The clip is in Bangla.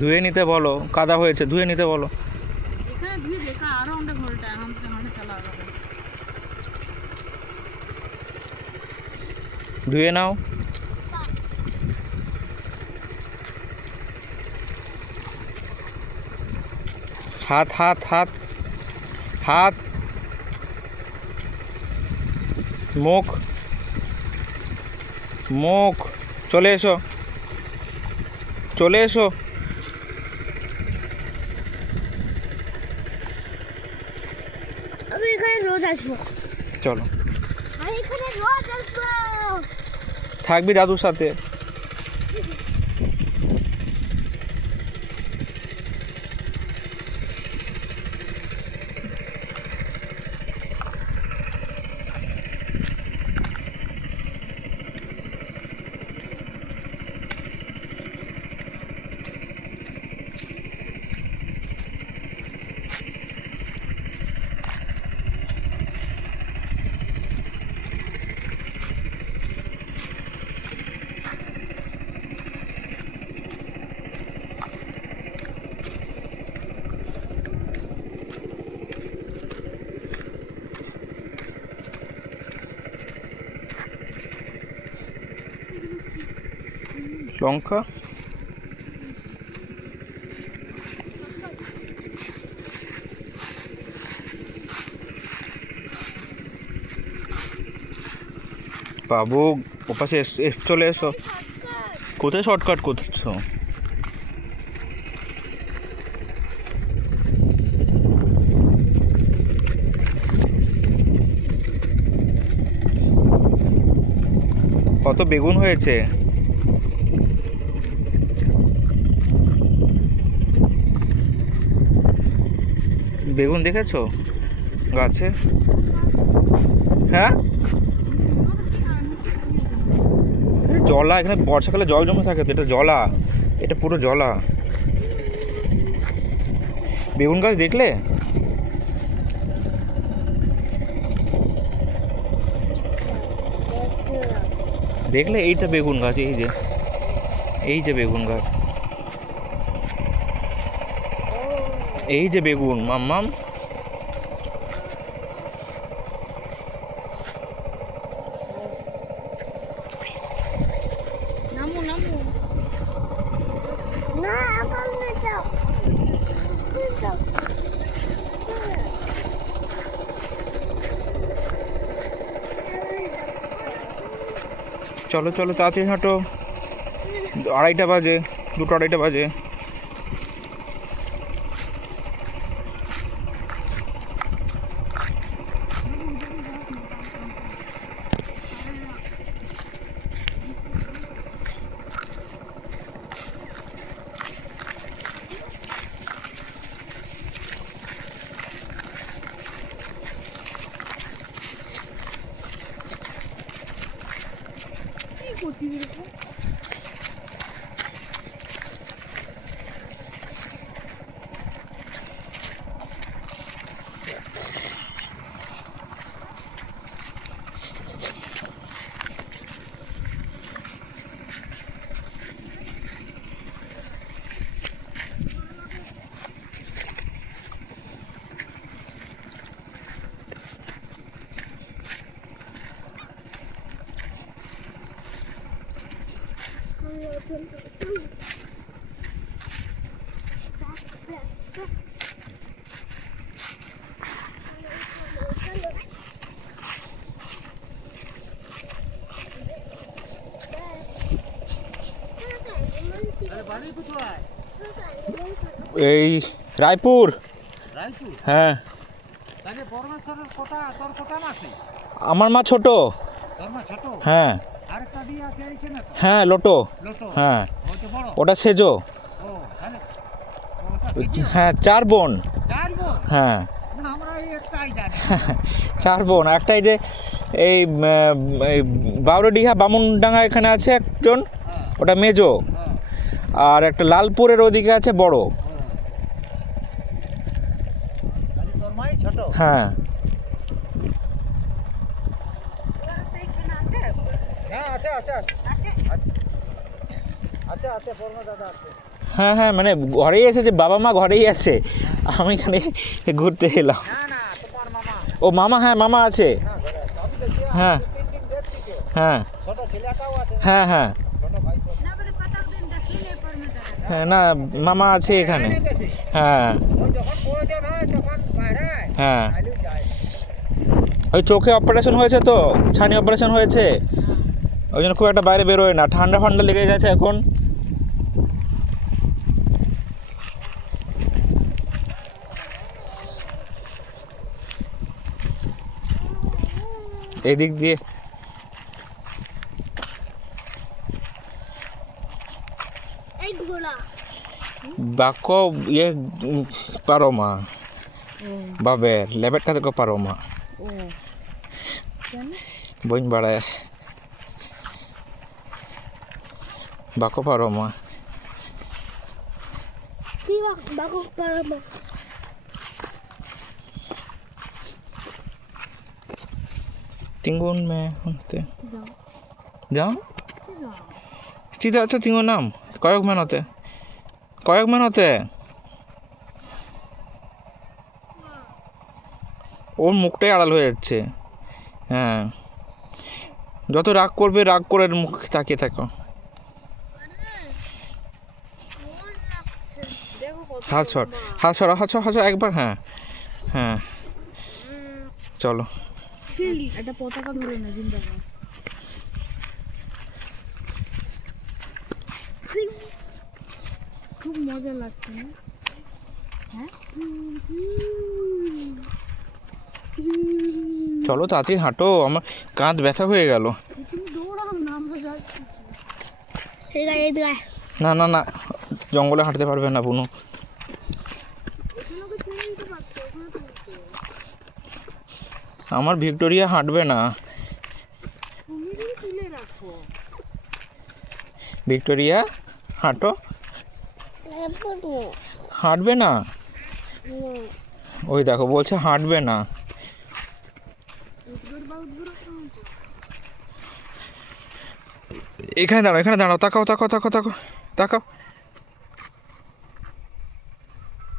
ধুয়ে নিতে বলো, কাদা হয়েছে, ধুয়ে নিতে বলো। এখানে ধুয়ে বেকার, আরো অনেক ঘোলটা এখন হাঁটে চালা হবে। ধুয়ে নাও। হাত হাত হাত হাত, মুখ মুখ, চলে এসো, চলে এসো। আমি এখানে রোজ আসবো। চলো, আমি এখানে রোজ আসবো। থাকবি দাদুর সাথে। লঙ্কা, বাবু ওপাশে চলে এসো। কোথায় শর্টকাট করছো? কত বেগুন হয়েছে! বেগুন দেখেছো গাছে? হ্যাঁ, জলা, এখানে বর্ষাকালে জল জমে থাকে তো, এটা জলা, এটা পুরো জলা। বেগুন গাছ দেখলে? দেখলে এইটা বেগুন গাছ, এই যে, এই যে বেগুন গাছ, এই যে বেগুন মাম্মাম। নামো নামো। না, এখন না যাও। চলো চলো, তাড়াতাড়ি হাঁটো, 2:30 বাজে, 2-2:30 বাজে। কি করছিস এরকম? এই রায়পুর। হ্যাঁ, আমার মা ছোট। হ্যাঁ হ্যাঁ, লোটো। হ্যাঁ, ওটা সেজো। হ্যাঁ, 4 বোন। হ্যাঁ, 4 বোন, একটাই যে এই বাউরেডিহা বামুনডাঙ্গা এখানে আছে একজন, ওটা মেজো। আর একটা লালপুরের ওদিকে আছে বড়। হ্যাঁ, হ্যাঁ আছে আছে আছে আছে আছে, পরমা দাদা আছে। হ্যাঁ হ্যাঁ, মানে ঘরেই এসেছে, বাবা মা ঘরেই আছে, আমি এখানে ঘুরতে এলাম। ও মামা, হ্যাঁ মামা আছে, হ্যাঁ হ্যাঁ হ্যাঁ হ্যাঁ হ্যাঁ, না মামা আছে এখানে, হ্যাঁ হ্যাঁ, ওই চোখে অপারেশন হয়েছে তো, ছানি অপারেশন হয়েছে, ওই জন্য খুব একটা বাইরে বেরোয় না, ঠান্ডা ফান্ডা লেগে গেছে এখন। এদিক দিয়ে এই ঘোড়া বাক্য ইয়ে পারো মা, বাবের লেবেট কাতে কো পারো মা, বইন বাড়ায় বাকো পারো মা। কি বাকো পারবো তিঙ্গুন মে হতে যাও চিদা তো তিঙ্গুর নাম কয়েক মেনতে, কয়েক মেনতে ওর মুখটাই আড়াল হয়ে যাচ্ছে। হ্যাঁ, যত রাগ করবে রাগ করে মুখ তাকিয়ে থাকো। দেখো কত হাত সর, হাত সর, হাত সর, হাত সর একবার, হ্যাঁ হ্যাঁ, চলো। একটা পতাকা ধরে না জিন্দাবাদ। খুব মজা লাগছে না? হ্যাঁ চলো তাড়াতাড়ি হাঁটো, আমার কাঁধ ব্যথা হয়ে গেল। তুমি দৌড়াও না, আমরা যাচ্ছি। ঠিক আছে এই দিকে না না না, জঙ্গলে হাঁটতে পারবে না বুনু, এখানে ওকে ছেড়ে দিতে পারছো, ওখানে তুলছে। আমার ভিক্টোরিয়া হাঁটবে না, তুমি যদি তুলে রাখো। ভিক্টোরিয়া হাঁটো, পড়বো হাঁটবে না, ওই দেখো বলছে হাঁটবে না। উদ্গুর বা উদ্গুর এখানে দাঁড়াও, এখানে দাঁড়াও, তাকাও তাকাও তাকাও তাকাও তাকাও,